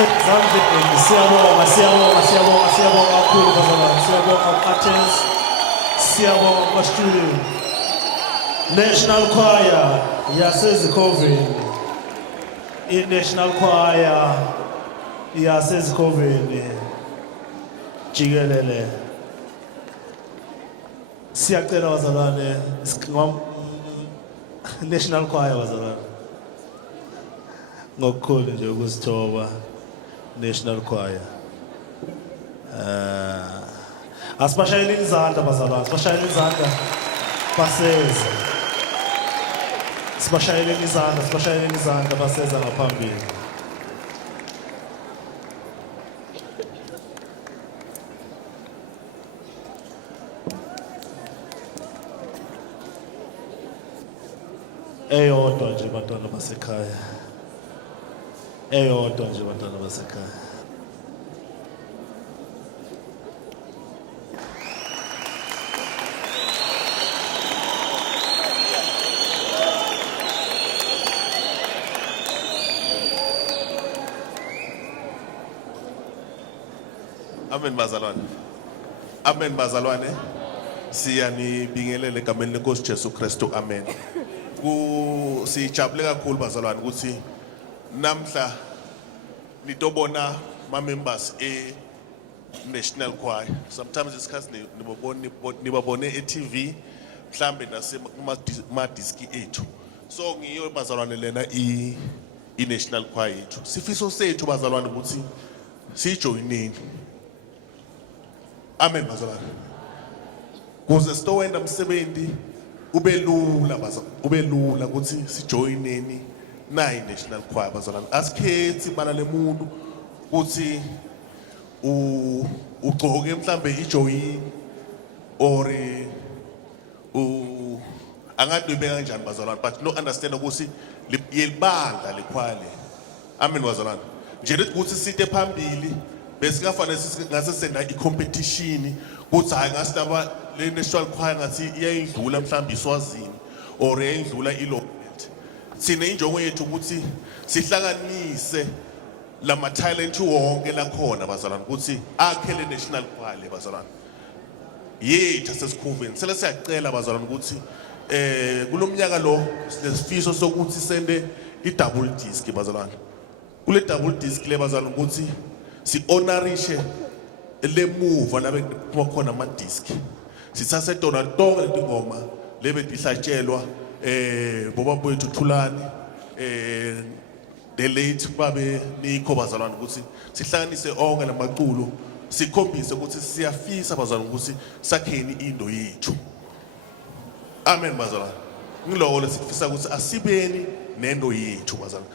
Ezandleni siyabonga kakhulu bazalwane. Siyabonga uAthens. Siyabonga kuma-student. National Choir yaseZikoveni. I-National Choir yaseZikoveni. Jikelele. Siyacela bazalwane, National Choir bazalwane. Ngokukhulu nje ukuzithoba National Choir. Asibashayele izandla bazalwane, sibashayele izandla baseza. Sibashayele izandla baseza ngaphambili. Eyodwa nje bantwana basekhaya. Eyodwa nje bantwana basekhaya. Amen bazalwane. Amen bazalwane. Siyanibingelele egameni lenkosi Jesu Kristu. Amen. Sijabule kakhulu bazalwane ukuthi namhla nitobona ma members National Choir. Sometimes isikhathi nibabone e-TV mhlambe nasema diski ethu. So ngiyo bazalwane lena i-National Choir yethu. Sifiso sethu bazalwane ukuthi sijoyineni. Amen bazalwane. Kuze sitowenda umsebenzi ubelula ukuthi sijoyineni na i-National Choir bazalwane. Asikhethi bala lemuntu ukuthi ugcoke mhlambe ijoyin or angadwebe kanjani bazalwane, but no understand ukuthi yelibanga lekhwale. Amen bazalwane. Nje ukuthi sithe phambili bese kafanele ngase senda i-competition ukuthi hayi ngasilaba le National Choir ngathi iyayidlula mhlambe iSwazini or iyayidlula iLoket. Sine injongo yethu ukuthi sihlanganise lama talent wonke la khona bazalwane ukuthi akhele National Choir bazalwane. Yethu sesikhuveni sele siyacela bazalwane ukuthi kulomnyaka lo sinesifiso sokuthi sende i-double disc bazalwane. Kule double disc le bazalwane ukuthi si-honorishe le move la bephuma khona ama disc. Sithathe tona tonke letingoma lebe tihlatshelwa boba bethu Thulani the late babe Nikho bazalwane ukuthi sihlanganise onke lamaculo sikhombise ukuthi siyafisa bazalwane ukuthi sakheni into yethu. Amen bazalwane. Ngiloko lesifisa ukuthi asibeni nento yethu bazalwane.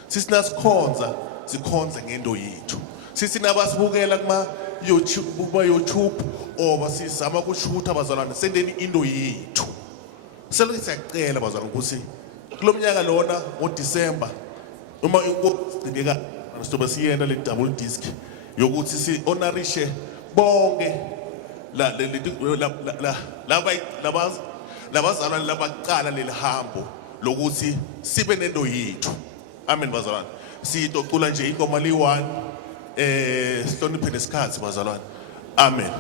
Sikhonza ngento yethu. Sisi nabasibukela kuma YouTube or basizama ukushutha bazalwane sendeni into yethu. Selike siyacela bazalwane ukuthi kulomnyaka lona ngoDisemba uma ingcineka sizobe siyenda le double disc yokuthi si honorishe bonke labazalwane labaqala lelihambo lokuthi sibe nento yethu. Amen bazalwane. Sitocula nje ingoma li-1 sihloniphe nesikhathi bazalwane. Amen.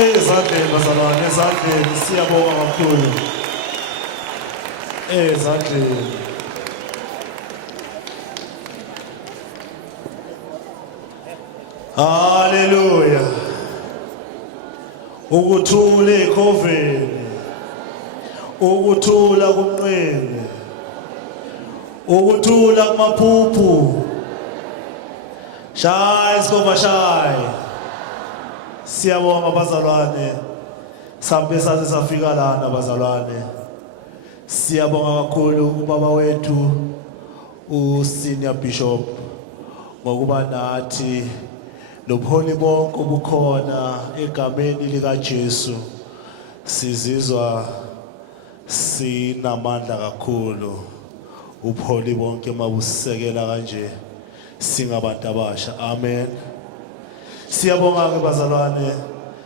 Ezandleni bazalwane, ezandleni siyabonga kakhulu. Ezandleni. Hallelujah. Ukuthula ekhoveni. Ukuthula kumnqeni. Ukuthula kumaphuphu. Shaya isikoma shaya. Siyabonga bazalwane. Sabe saze safika lana bazalwane. Siyabonga kakhulu ubaba wethu uSenior Bishop ngokuba nathi lobuholi bonke obukhona egameni lika Jesu. Sizizwa sinamandla kakhulu. Ubuholi bonke mabusekela kanje singabantu abasha. Amen. Siyabonga ke bazalwane.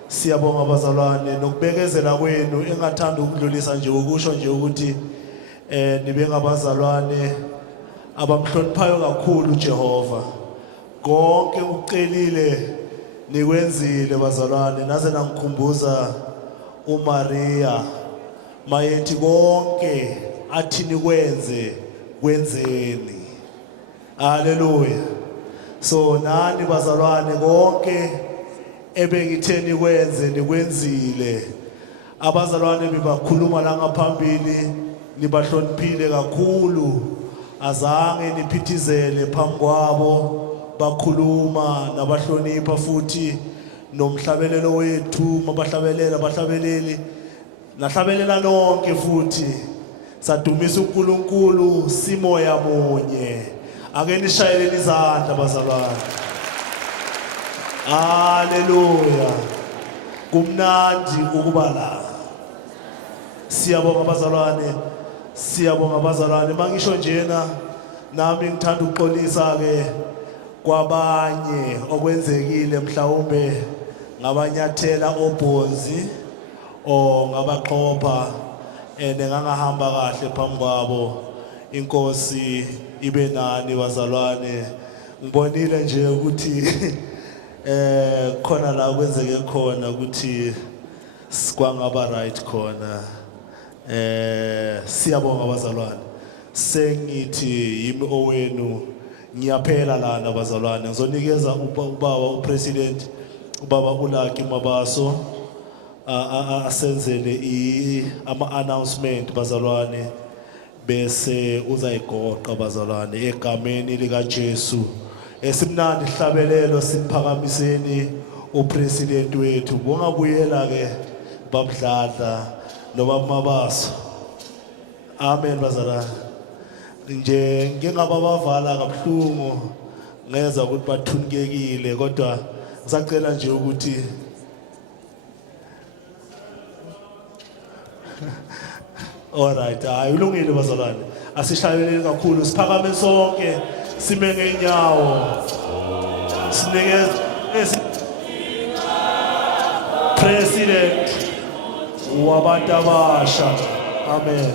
Siyabonga bazalwane nokubekezela kwenu engathanda ukudlulisa nje ukusho nje ukuthi nibe ngabazalwane abamhloniphayo kakhulu uJehova. Konke ucelile nikwenzile bazalwane. Naze nangikhumbuza uMaria mayethi konke athi nikwenze kwenzeni. Hallelujah. So nani bazalwane konke ebengitheni kwenze nikwenzile. Abazalwane bibakhuluma la ngaphambili nibahloniphile kakhulu. Azange niphithizele phambi kwabo bakhuluma nabahlonipha futhi nomhlabelelo wethu mabahlabelela abahlabeleli nahlabelela lonke futhi sadumisa uNkulunkulu simoya munye. Ake nishayeleni izandla bazalwane. Hallelujah. Kumnandi ukuba la. Siyabonga bazalwane. Siyabonga bazalwane. Mangisho njena nami ngithanda ukuxolisa ke kwabanye okwenzekile mhlawumbe ngabanyathela obhonzi o ngabaxhopha ngangahamba kahle phambi kwabo. Inkosi ibe nani bazalwane. Ngibonile nje ukuthi khona la kwenzeke khona ukuthi sikwangaba right khona. Siyabonga bazalwane. Sengithi yimi owenu ngiyaphela lana bazalwane. Ngizonikeza ubaba upresident ubaba uLucky Mabaso asenzele ama announcement bazalwane bese uzayigoqa bazalwane egameni lika Jesu. Esimnandi hlabelelo simphakamiseni upresident wethu. Bongabuyela ke babdladla nobaba Mabaso. Amen bazalwane. Nje ngingababavala kabuhlungu ngeza ukuthi bathunikekile kodwa ngisacela nje ukuthi alright, hayi ulungile bazalwane. Asishayeleni kakhulu siphakame sonke sime ngeenyawo. Sinikeze President wabantu abasha. Amen.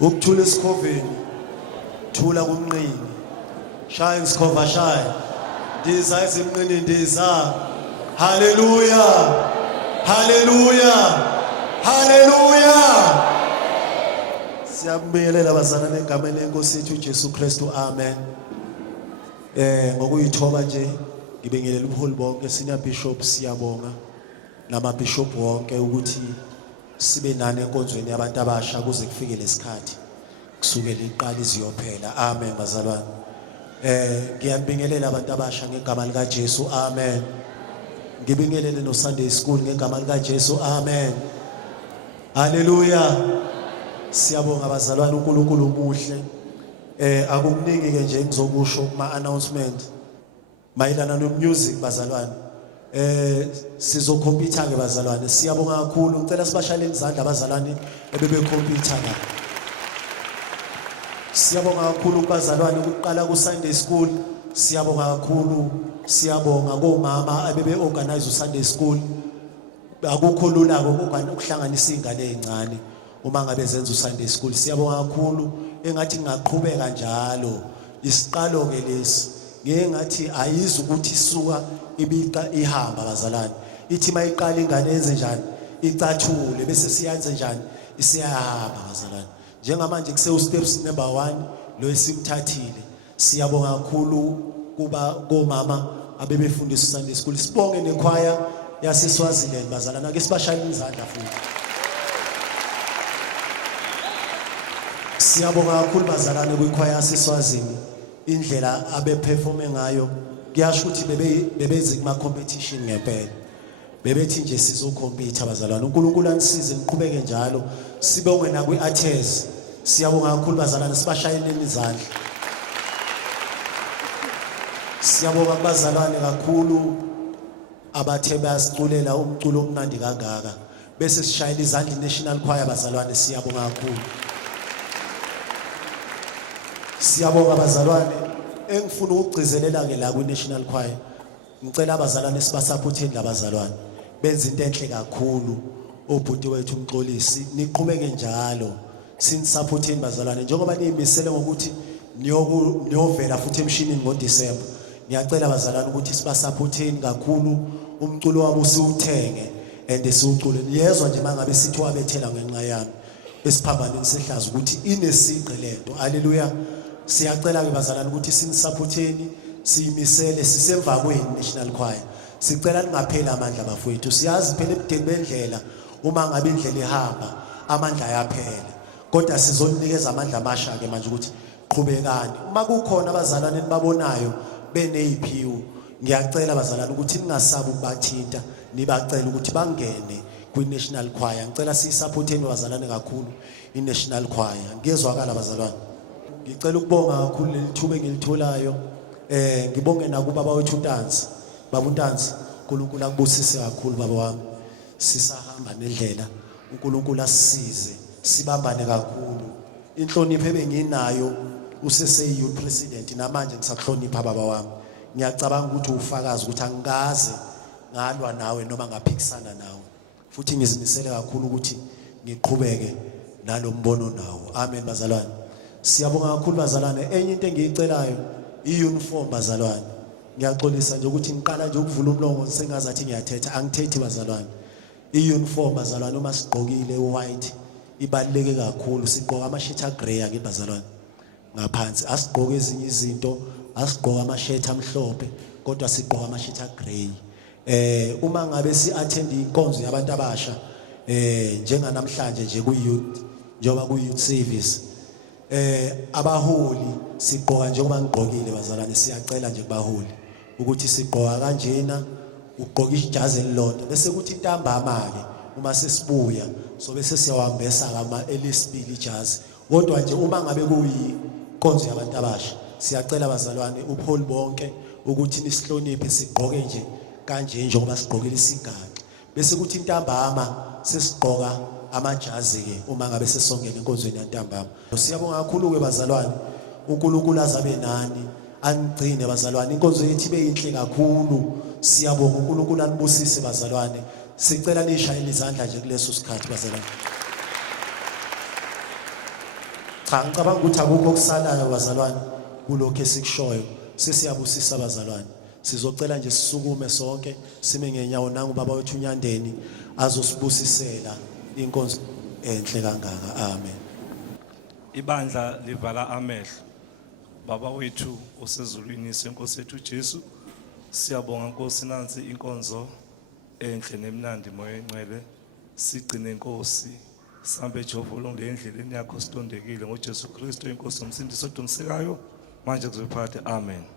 Ukuthula esikhoveni, thula kumnqini. Shaya isikhova shaya. Ndiza ezimnqini ndiza. Hallelujah. Hallelujah. Hallelujah. Siyabingelela bazalwane egameni lenkosi yethu uJesu Kristu. Amen. Ngokuyithoba nje ngibingelela ubuholi bonke senior bishop siyabonga nama bishop wonke ukuthi sibe nani enkonzweni yabantu abasha kuze kufike lesikhathi kusukela iqala iziyophela. Amen bazalwane. Ngiyabingelela abantu abasha ngegama lika Jesu. Amen. Ngibingelele no Sunday school ngegama lika Jesu. Amen. Hallelujah. Siyabonga bazalwane uNkulunkulu umuhle. Akukuningi ke nje ngizokusho kuma announcement mayilana no music bazalwane. Sizokhompyutha ke bazalwane. Siyabonga kakhulu. Ngicela sibashalele izandla abazalwane ebebe computer la. Siyabonga kakhulu kubazalwane ukuqala ku Sunday school. Siyabonga kakhulu. Siyabonga komama abebe organize uSunday school. Akukho lula ukuhlanganisa izingane ezincane uma ngabe zenza uSunday school. Siyabonga kakhulu. Engathi ngaqhubeka njalo. Isiqalo ke lesi. Ngeke ngathi ayizi ukuthi isuka ibiqa ihamba bazalwane. Ithi mayiqala ingane yenze njani? Icathule bese siyenze njani? Isiyahamba bazalwane. Njengamanje kuse steps number 1 lo esimthathile. Siyabonga kakhulu kuba komama abebefundisa Sunday school. Sibonge nechoir yaseSwaziland bazalwana ke sibashayile izandla futhi. Siyabonga kakhulu bazalwane kwichoir yaseSwazini indlela abeperforme ngayo. Kuyasho ukuthi bebezi kuma competition ngempela. Bebethi nje sizokhompyutha bazalwane. uNkulunkulu anisize niqhubeke njalo. Sibonge na kwiArtes. Siyabonga kakhulu bazalwane sibashayele izandla. Siyabonga bazalwane kakhulu abathe basiculela umculo omnandi kangaka. Bese sishayela izandla iNational Choir bazalwane siyabonga kakhulu. Siyabonga bazalwane engifuna ukugcizelela ke la kwiNational Choir. Ngicela abazalwane sibasupporteni labazalwane. Benza into enhle kakhulu. Obhuti wethu uMxolisi niqhubeke njalo. Sinisupporteni bazalwane njengoba niyimisele ngokuthi niyovela futhi emshinini ngoDisemba. Ngiyacela bazalwane ukuthi sibasupporteni kakhulu umculo wabo siwuthenge and siwucule. Niyezwa nje mangabe sithi wabethela ngenxa yami. Esiphambaneni sehlazo ukuthi inesigqi lento. Hallelujah. Siyacela ke bazalwane ukuthi sinisupporteni siyimisele sisemva kweni National Choir. Sicela lingapheli amandla bafowethu. Siyazi phela ebudeni bendlela uma ngabe indlela ihamba amandla ayaphela. Kodwa sizoninikeza amandla amasha ke manje ukuthi qhubekani. Uma kukhona abazalwane nibabonayo beneziphiwo ngiyacela abazalwane ukuthi ningasabi ukubathinta nibacela ukuthi bangene kwiNational Choir. Ngicela siyisupporteni abazalwane kakhulu iNational Choir. Ngiyezwakala abazalwane. Ngicela ukubonga kakhulu lelithuba engilitholayo. Ngibonge nakuba bawethu uNtanzi. Baba uNtanzi, uNkulunkulu akubusise kakhulu baba wami. Sisahamba nendlela. uNkulunkulu asisize. Sibambane kakhulu. Inhlonipho ebenginayo usese youth president namanje ngisakuhlonipha baba wami. Ngiyacabanga ukuthi ufakazi ukuthi angikaze ngalwa nawe noma ngaphikisana nawe. Futhi ngizimisele kakhulu ukuthi ngiqhubeke nalombono nawo. Amen bazalwane. Siyabonga kakhulu bazalwane. Enye into engiyicelayo iuniform bazalwane. Ngiyaxolisa nje ukuthi ngiqala nje ukuvula umlomo sengazathi ngiyathetha angithethi bazalwane. Iuniform bazalwane uma sigqokile white ibaluleke kakhulu. Sigqoka ama-shirt grey ake bazalwane. Ngaphansi asigqoke ezinye izinto, asigqoka ama-shirt amhlophe kodwa sigqoka ama-shirt grey. Uma ngabe si-attend inkonzo yabantu abasha njenganamhlanje nje ku-youth njengoba ku-youth service abaholi sigqoka njengoba ngigqokile bazalwane. Siyacela nje kubaholi ukuthi sigqoka kanjena ugqoka ijazi elilodwa bese kuthi intambama ke uma sesibuya so bese siyawambesa kama elesibili ijazi. Kodwa nje uma ngabe kuyinkonzo yabantu abasha siyacela bazalwane ubuholi bonke ukuthi nisihloniphe sigqoke nje kanje njengoba sigqokile isigaxa. Bese kuthi intambama sesigqoka amajazi ke uma ngabe sesongena enkonzweni yantambama. Siyabonga kakhulu ke bazalwane. uNkulunkulu azabe nani anigcine bazalwane. Inkonzo yethu ibe inhle kakhulu. Siyabonga uNkulunkulu anibusise bazalwane. Sicela nishayele izandla nje kuleso sikhathi bazalwane. Cha ngicabanga ukuthi akukho okusalayo bazalwane kulokho esikushoyo. Sesiyabusisa bazalwane. Sizocela nje sisukume sonke sime ngenyawo nangu baba wethu uNyandeni azosibusisela inkonzo enhle kangaka. Amen. Ibandla livala amehlo. Baba wethu osezulwini senkosi yethu Jesu, siyabonga Nkosi nansi inkonzo enhle nemnandi moya engcwele. Sigcine Nkosi sambe Jehova ulungile endleleni yakho sitondekile ngoJesu Kristu inkosi nomsindisi odumisekayo manje kuzophakade. Amen.